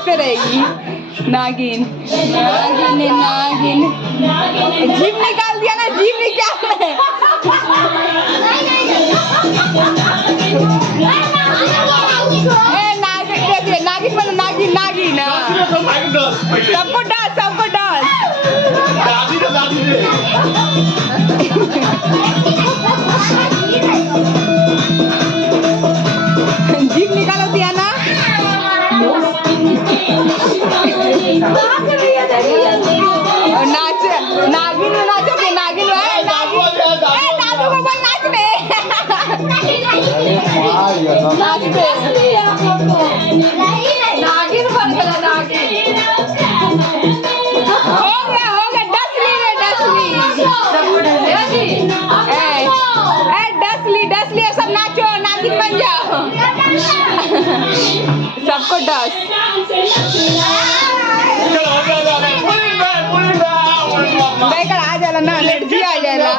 नाचते रहेगी। नागिन नागिन नागिन, जीभ निकाल दिया ना, जीभ निकाल। नागिन बनो, नागिन नागिन। सबको डांस, सबको डांस। जीभ निकालो दियाना। और नाच, नागिन में नाचोगे, नागिन में नागिन नाचो को बोल नाचने। नाचते नागिन बन गया, नागिन। हो गया डसली रे, डसली। डसली सब नाचो, नागिन बन जाओ। सबको डस। आ जाएगा ना, एनर्जी आ जाएगा।